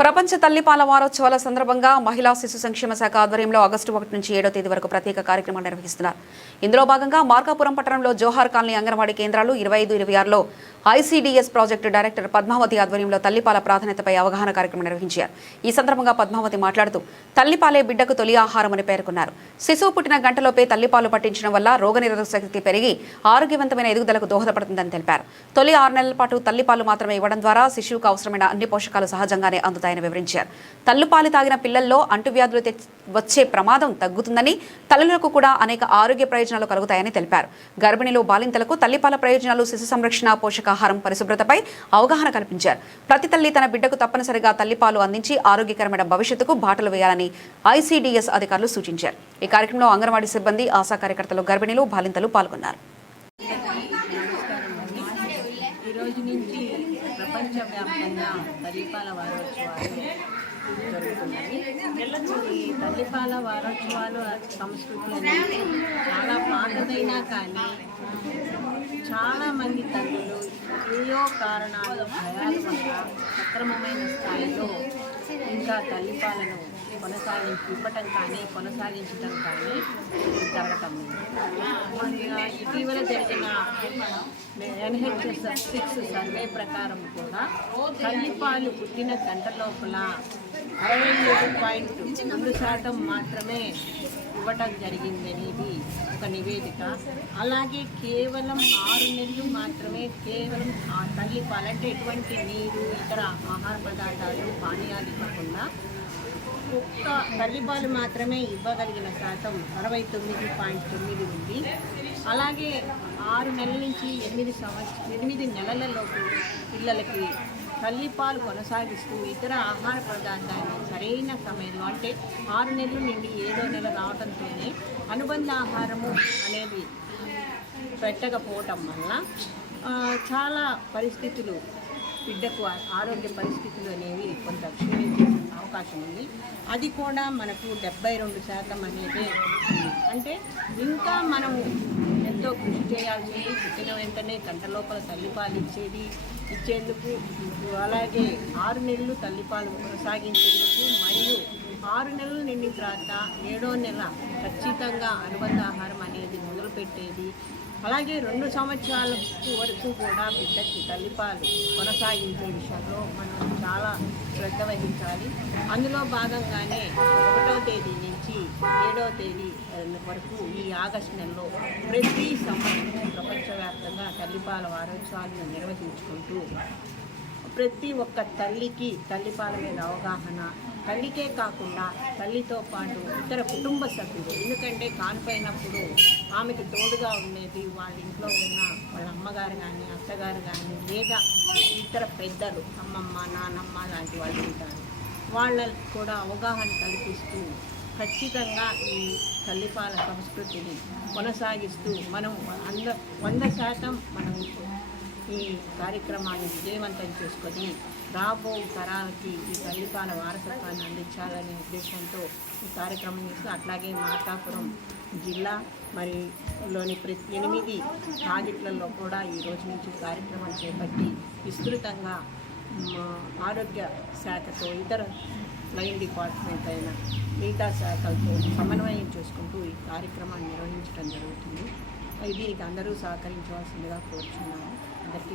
ప్రపంచ తల్లిపాల వారోత్సవాల సందర్భంగా మహిళా శిశు సంక్షేమ శాఖ ఆధ్వర్యంలో ఆగస్టు 1 నుంచి 7వ తేదీ వరకు ప్రత్యేక కార్యక్రమాలు నిర్వహిస్తున్నారు. ఇందులో భాగంగా మార్కాపురం పట్టణంలో జోహార్ కాలనీ అంగన్వాడీ కేంద్రాలు 25-26లో ఐసీడీఎస్ ప్రాజెక్టు డైరెక్టర్ పద్మావతి ఆధ్వర్యంలో తల్లిపాల ప్రాధాన్యతపై అవగాహన కార్యక్రమం నిర్వహించారు. ఈ సందర్భంగా పద్మావతి మాట్లాడుతూ తల్లిపాలే బిడ్డకు తొలి ఆహారమని పేర్కొన్నారు. శిశువు పుట్టిన గంటలోపే తల్లిపాలు పట్టించడం వల్ల రోగనిరోధక శక్తి పెరిగి ఆరోగ్యవంతమైన ఎదుగుదలకు దోహదపడుతుందని తెలిపారు. తొలి 6 నెలల పాటు తల్లిపాలు మాత్రమే ఇవ్వడం ద్వారా శిశువుకు అవసరమైన అన్ని పోషకాలు సహజంగానే అందుతాయని వివరించారు. తల్లిపాలు తాగిన పిల్లల్లో అంటువ్యాధులు వచ్చే ప్రమాదం తగ్గుతుందని, తల్లులకు కూడా అనేక ఆరోగ్య ప్రయోజనాలు కలుగుతాయని తెలిపారు. గర్భిణీలు, బాలింతలకు తల్లిపాల ప్రయోజనాలు, శిశు సంరక్షణ, పోషకాహారం, పరిశుభ్రతపై అవగాహన కల్పించారు. ప్రతి తల్లి తన బిడ్డకు తప్పనిసరిగా తల్లిపాలు అందించి ఆరోగ్యకరమైన భవిష్యత్తుకు బాటలు వేయాలని ఐసీడీఎస్ అధికారులు సూచించారు. ఈ కార్యక్రమంలో అంగన్వాడీ సిబ్బంది, ఆశా కార్యకర్తలు, గర్భిణీలు, బాలింతలు పాల్గొన్నారు. ఈరోజు నుంచి ప్రపంచవ్యాప్తంగా తల్లిపాల వారోత్సవాలు జరుగుతున్నాయి. ఈ తల్లిపాల వారోత్సవాలు సంస్కృతి అనేది చాలా పాతదైనా కానీ చాలామంది తల్లులు ఏయో కారణాలు, భయాల వల్ల సక్రమమైన స్థాయిలో ఇంకా తల్లిపాలను ఇవ్వటం కానీ కొనసాగించడం కానీ జరగటం లేదు. ఇటీవల జరిగిన NHS-6 సర్వే ప్రకారం కూడా తల్లిపాలు పుట్టిన గంట లోపల 67.2% మాత్రమే ఇవ్వటం జరిగిందనేది ఒక నివేదిక. అలాగే కేవలం 6 నెలలు మాత్రమే కేవలం ఆ తల్లిపాలు అంటే ఎటువంటి నీరు, ఇతర ఆహార పదార్థాలు, పానీయాలు ఇవ్వకుండా ఒక్క తల్లిపాలు మాత్రమే ఇవ్వగలిగిన శాతం 69.9 ఉంది. అలాగే 6 నెలల నుంచి 8 నెలలలోపు పిల్లలకి తల్లిపాలు కొనసాగిస్తూ ఇతర ఆహార పదార్థాన్ని సరైన సమయంలో అంటే 6 నెలల నుండి 7వ నెల రావడంతోనే అనుబంధ ఆహారము అనేది పెట్టకపోవటం వల్ల చాలా పరిస్థితులు, బిడ్డకు ఆరోగ్య పరిస్థితులు అనేవి కొంత క్షీణించే అవకాశం ఉంది. అది కూడా మనకు 72% అనేది అంటే ఇంకా మనం ఎంతో కృషి చేయాల్సింది. పుట్టిన వెంటనే గంట లోపల తల్లిపాలు ఇచ్చేందుకు, అలాగే 6 నెలలు తల్లిపాలు కొనసాగించేందుకు, మరియు 6 నెలలు నిండిన తర్వాత 7వ నెల ఖచ్చితంగా అనుబంధ ఆహారం అనేది మొదలుపెట్టేది. అలాగే 2 సంవత్సరాల వరకు కూడా బిడ్డకి తల్లిపాలు కొనసాగించే విషయంలో మనం చాలా శ్రద్ధ వహించాలి. అందులో భాగంగానే 1వ తేదీ నుంచి 7వ తేదీ వరకు ఈ ఆగస్టు నెలలో ప్రతి సంవత్సరం ప్రపంచవ్యాప్తంగా తల్లిపాల వారోత్సవాలను నిర్వహించుకుంటూ ప్రతి ఒక్క తల్లికి తల్లిపాల మీద అవగాహన, తల్లికే కాకుండా తల్లితో పాటు ఇతర కుటుంబ సభ్యులు, ఎందుకంటే కానిపోయినప్పుడు ఆమెకు తోడుగా ఉండేది వాళ్ళ ఇంట్లో ఉన్న వాళ్ళ అమ్మగారు కానీ, అత్తగారు కానీ, లేదా ఇతర పెద్దలు, అమ్మమ్మ, నానమ్మ లాంటి వాళ్ళు ఉంటారు. వాళ్ళకు కూడా అవగాహన కల్పిస్తూ ఖచ్చితంగా ఈ తల్లిపాల సంస్కృతిని కొనసాగిస్తూ మనం 100% మనం ఈ కార్యక్రమాన్ని విజయవంతం చేసుకొని రాబో తరాలకి ఈ తల్లిపాల వారసత్వాన్ని అందించాలనే ఉద్దేశంతో ఈ కార్యక్రమం చేస్తూ, అట్లాగే మార్కాపురం జిల్లా లోని ప్రతి 8 ప్రాజెక్టులలో కూడా ఈ రోజు నుంచి కార్యక్రమం చేపట్టి విస్తృతంగా ఆరోగ్య శాఖతో, ఇతర లైన్ డిపార్ట్మెంట్ అయిన మిగతా శాఖలతో సమన్వయం చేసుకుంటూ ఈ కార్యక్రమాన్ని నిర్వహించడం జరుగుతుంది. దీనికి అందరూ సహకరించవలసిందిగా కోరుచున్నాము. అందరికీ